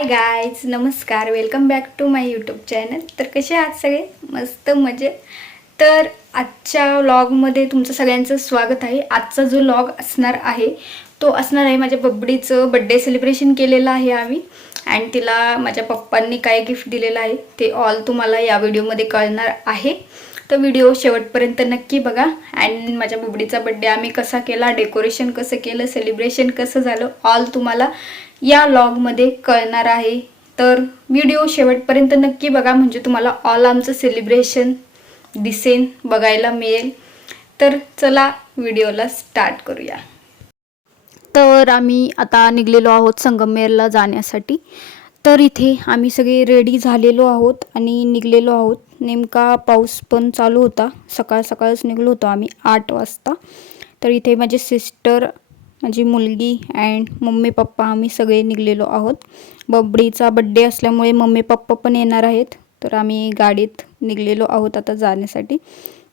हाय guys नमस्कार. Welcome back to my YouTube channel तर कसे आहात सगळे? मस्त मजेत तर आजच्या व्लॉगमध्ये तुमचं सगळ्यांचं स्वागत आहे. आजचा जो व्लॉग असणार आहे तो असणार आहे माझ्या बबडीचं बड्डे सेलिब्रेशन केलेलं आहे आम्ही. अँड तिला माझ्या पप्पांनी काय गिफ्ट दिलेलं आहे ते ऑल तुम्हाला या व्हिडिओमध्ये कळणार आहे. तर व्हिडिओ शेवटपर्यंत नक्की बघा. अँड माझ्या बुबडीचा बड्डे आम्ही कसा केला डेकोरेशन कसं केलं सेलिब्रेशन कसं झालं ऑल तुम्हाला या लॉगमध्ये कळणार आहे. तर व्हिडिओ शेवटपर्यंत नक्की बघा म्हणजे तुम्हाला ऑल आमचं सेलिब्रेशन दिसेन बघायला मिळेल. तर चला व्हिडिओला स्टार्ट करूया. तर आम्ही आता निघलेलो आहोत संगमेरला जाण्यासाठी. तर इथे आम्ही सगळे रेडी झालेलो आहोत आणि निघलेलो आहोत. नेमका पाऊस पण चालू होता. सकाळ सकाळच निघलो होतो आम्ही आठ वाजता. तर इथे माझे सिस्टर माझी मुलगी अँड मम्मी पप्पा आम्ही सगळे निघलेलो आहोत. बबडीचा बड्डे असल्यामुळे मम्मी पप्पा पण येणार आहेत. तर आम्ही गाडीत निघलेलो आहोत आता जाण्यासाठी.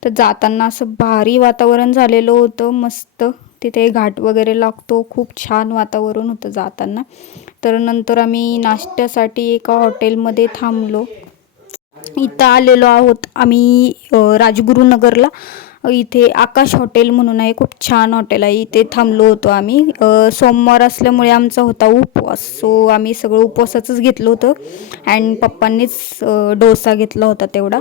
तर जाताना असं भारी वातावरण झालेलं होतं मस्त. तिथे घाट वगैरे लागतो खूप छान वातावरण होतं जाताना. तर नंतर आम्ही नाश्त्यासाठी एका हॉटेलमध्ये थांबलो. इथं आलेलो आहोत आम्ही राजगुरुनगरला. इथे आकाश हॉटेल म्हणून आहे खूप छान हॉटेल आहे. इथे थांबलो होतो आम्ही. सोमवार असल्यामुळे आमचा होता उपवास. सो आम्ही सगळं उपवासाचंच घेतलं होतं. अँड पप्पांनीच डोसा घेतला होता तेवढा.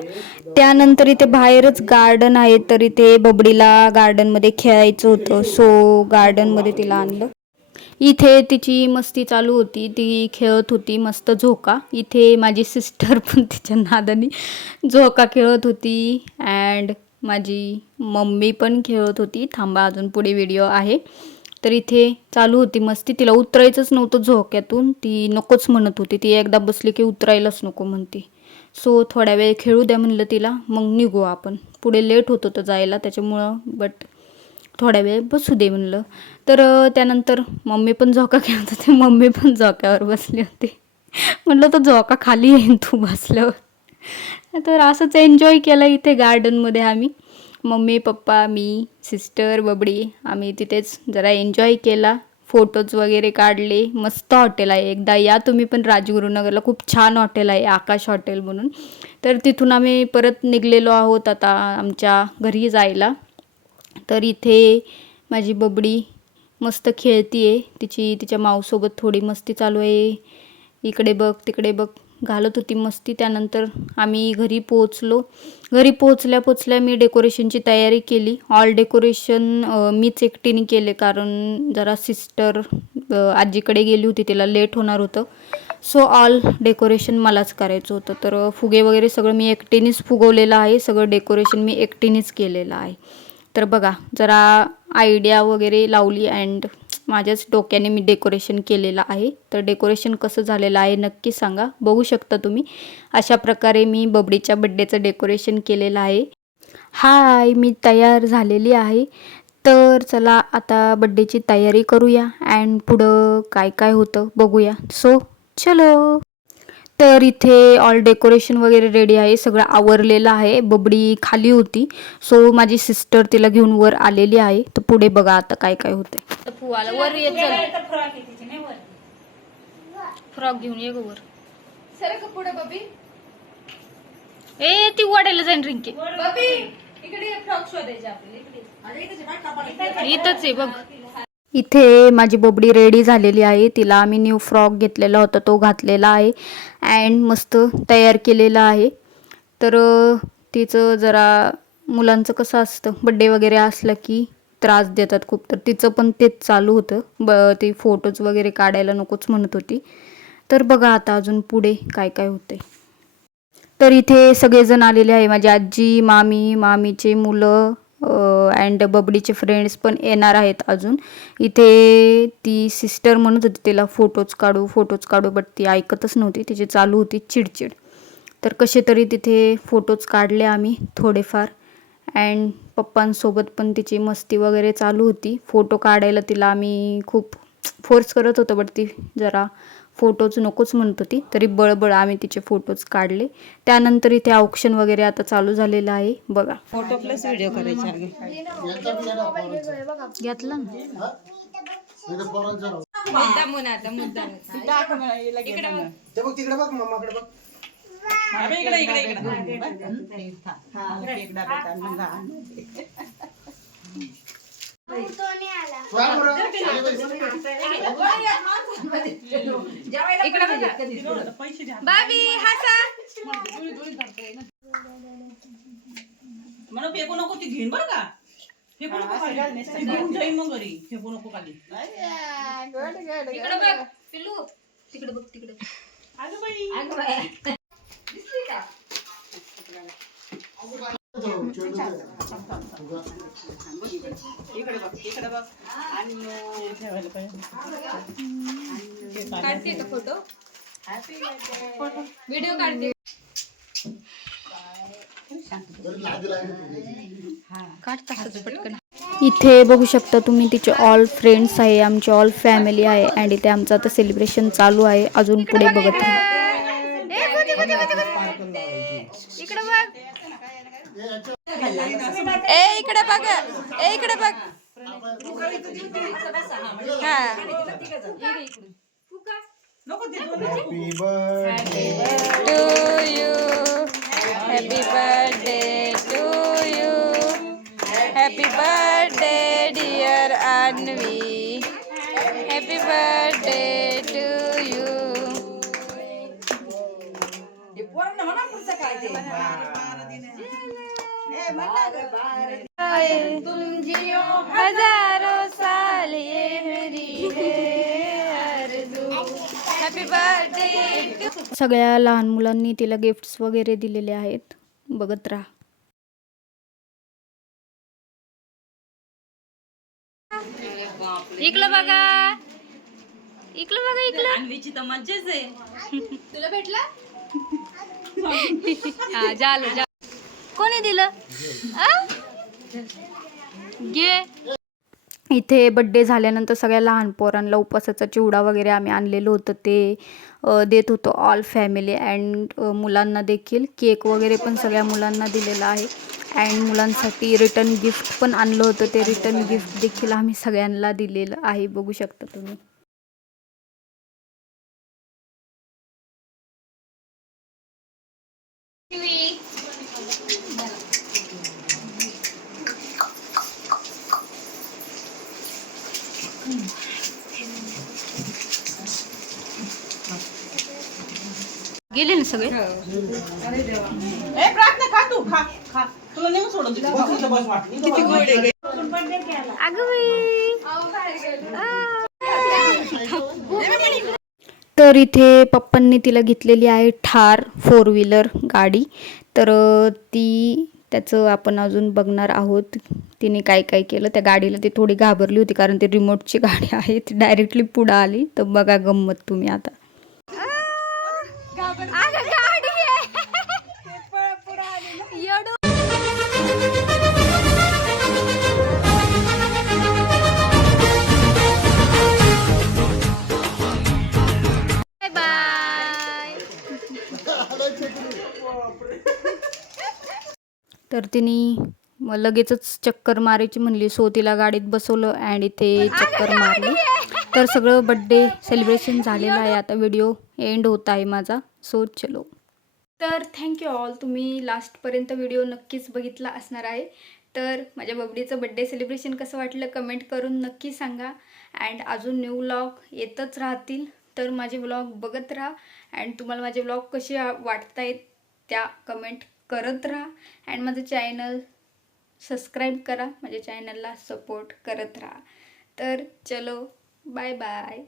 त्यानंतर इथे बाहेरच गार्डन आहे तर इथे बबडीला गार्डनमध्ये खेळायचं होतं. सो गार्डनमध्ये तिला आणलं. इथे तिची मस्ती चालू होती. ती खेळत होती मस्त झोका. इथे माझी सिस्टर पण तिच्या नादानी झोका खेळत होती. अँड माझी मम्मी पण खेळत होती. थांबा अजून पुढे व्हिडिओ आहे. तर इथे चालू होती मस्ती. तिला उतरायचंच नव्हतं झोक्यातून. ती नकोच म्हणत होती. ती एकदा बसली की उतरायलाच नको म्हणते. सो थोड्या वेळ खेळू द्या म्हणलं तिला. मग निघू आपण. पुढे लेट होत होतं जायला. त्याच्यामुळं बट थोड्या वेळ बसू दे म्हणलं. तर त्यानंतर मम्मी पण झोका खेळत होते. मम्मी पण झोक्यावर बसली होती. म्हणलं तर झोका खाली येईन तू बसल्यावर. तर असंच एन्जॉय केलं इथे गार्डनमध्ये आम्ही. मम्मी पप्पा मी सिस्टर बबडी आम्ही तिथेच जरा एन्जॉय केला. फोटोज वगैरे काढले. मस्त हॉटेल आहे. एकदा या तुम्ही पण राजगुरुनगरला. खूप छान हॉटेल आहे. आकाश हॉटेल म्हणून. तर तिथून आम्ही परत निघलेलो आहोत आता आमच्या घरी जायला. तर इथे माझी बबडी मस्त खेळती आहे तिची तिच्या माऊसोबत थोडी मस्ती चालू आहे. इकडे बघ तिकडे बघ. घालत होती मस्ती. त्यानंतर आम्ही घरी पोहोचलो. घरी पोहोचल्या पोचल्या मी डेकोरेशनची तयारी केली. ऑल डेकोरेशन मीच एकटीने केले कारण जरा सिस्टर आजीकडे गेली होती तिला लेट होणार होतं. सो ऑल डेकोरेशन मलाच करायचं होतं. तर फुगे वगैरे सगळं मी एकटीनेच फुगवलेलं आहे. सगळं डेकोरेशन मी एकटीनेच केलेलं आहे. तर बघा जरा आयडिया वगैरे लावली अँड माझ्याच डोक्याने मी डेकोरेशन केलेलं आहे. तर डेकोरेशन कसं झालेलं आहे नक्की सांगा. बघू शकता तुम्ही. अशा प्रकारे मी बबडीच्या बड्डेचं डेकोरेशन केलेलं आहे. हाय मी तयार झालेली आहे. तर चला आता बड्डेची तयारी करूया. अँड पुढं काय काय होतं बघूया. सो चलो! तर इथे ऑल डेकोरेशन वगैरे रेडी आहे सगळं आवरलेलं आहे बबडी खाली होती. सो माझी सिस्टर तिला घेऊन वर आलेली आहे. तर पुढे बघा आता काय काय होतंय. फुवाला वर येत फ्रॉक घेऊन ये वर. सर का पुढे बबी. ए ती वाढायला जाईन रिंके. बबी इकडे फ्रॉक शोधायचे आपल्याला इथंच आहे बघ. इथे माझी बोबडी रेडी झालेली आहे. तिला आम्ही न्यू फ्रॉक घेतलेला होता तो घातलेला आहे. अँड मस्त तयार केलेला आहे. तर तिचं जरा मुलांचं कसं असतं बड्डे वगैरे असलं की त्रास देतात खूप. तर तिचं पण तेच चालू होतं. ब ती फोटोज वगैरे काढायला नकोच म्हणत होती. तर बघा आता अजून पुढे काय काय होते तर इथे सगळेजण आलेले आहे. माझी आजी मामी मामीचे मुलं अँड बबडीचे फ्रेंड्स पण येणार आहेत अजून. इथे ती सिस्टर म्हणत होती तिला फोटोज काढू फोटोज काढू. बट ती ऐकतच नव्हती. तिची चालू होती चिडचिड. तर कसे तरी तिथे फोटोज काढले आम्ही थोडेफार. अँड पप्पांसोबत पण तिची मस्ती वगैरे चालू होती. फोटो काढायला तिला आम्ही खूप फोर्स करत होतो. बट ती जरा फोटोज नकोच म्हणत होती. तरी बळबळ आम्ही तिचे फोटोज काढले. त्यानंतर इथे ऑप्शन वगैरे आता चालू झालेलं आहे. बघा. फोटो प्लस व्हिडिओ करायचे घेतलं इकडे बाबी हसा म्हणून फेकू नको ती घेईन बरं का? फेकू नको खाली. ती घेऊन जाईन मग घरी. फेकू नको खाली. इकडे बघ पिल्लू तिकडे बघ तिकडे. अगं बाई. इकडे बघ इकडे बघ आणि ठेवायला पाहिजे काढते का फोटो? व्हिडिओ काढते. पटकन. इथे बघू शकता तुम्ही तिचे ऑल फ्रेंड्स आहे आमची ऑल फॅमिली आहे आणि इथे आमचं आता सेलिब्रेशन चालू आहे. अजून पुढे बघत राहा इकडे बघ. ए इकडे बघ. ए इकडे बघ. हा नको ते दोन Happy birthday. to you. Happy birthday to you. Happy birthday, dear Anvi. Happy birthday to you. पोरांना म्हणा पुढचं काय ते हजारों साल ये मेरी है सगळ्या लहान मुलांनी तिला गिफ्ट्स वगैरे दिलेले आहेत. बघत राहा. इकडं बघा. इकडं बघा इकडं अन्वीची तर मज्जाच आहे. तुला भेटला? हा झालं कोणी दिलं? गे इथे बड्डे झाल्यानंतर सगळ्या लहान पोरांना उपवासाचा चिवडा वगैरे आम्ही आणलेलं होतं. ते देत होतो ऑल फॅमिली अँड मुलांना देखील. केक वगैरे पण सगळ्या मुलांना दिलेला आहे. अँड मुलांसाठी रिटर्न गिफ्ट पण आणलं होतं. ते रिटर्न गिफ्ट देखील आम्ही सगळ्यांना दिलेलं आहे. बघू शकता तुम्ही. गेले ना सगळे? प्रार्थना खा तू खा खा. तुला नेऊन सोडून. तर इथे पप्पांनी तिला घेतलेली आहे ठार फोर व्हीलर गाडी. तर ती त्याचं आपण अजून बघणार आहोत. तिने काय काय केलं? त्या गाडीला ती थोडी घाबरली होती कारण ती रिमोटची गाडी आहे. ती डायरेक्टली पुढं आली. तर बघा गंमत तुम्ही आता. तिने मग लगेचच चक्कर मारायची म्हणली सो तिला गाडीत बसवलं अँड इथे चक्कर मारली. तर सगळं बड्डे सेलिब्रेशन झालेलं आहे. आता व्हिडिओ एंड होत आहे माझा. सो चलो. तर थँक्यू ऑल तुम्ही लास्टपर्यंत व्हिडिओ नक्कीच बघितला असणार आहे. तर माझ्या बबडीचं बड्डे सेलिब्रेशन कसं वाटलं कमेंट करून नक्की सांगा. अँड अजून न्यू व्लॉग येतच राहतील. तर माझे व्लॉग बघत राहा. अँड तुम्हाला माझे व्लॉग कसे वाटत आहेत त्या कमेंट करत राहा अँड माझं चॅनल सबस्क्राईब करा. माझ्या चॅनलला सपोर्ट करत राहा. तर चलो बाय बाय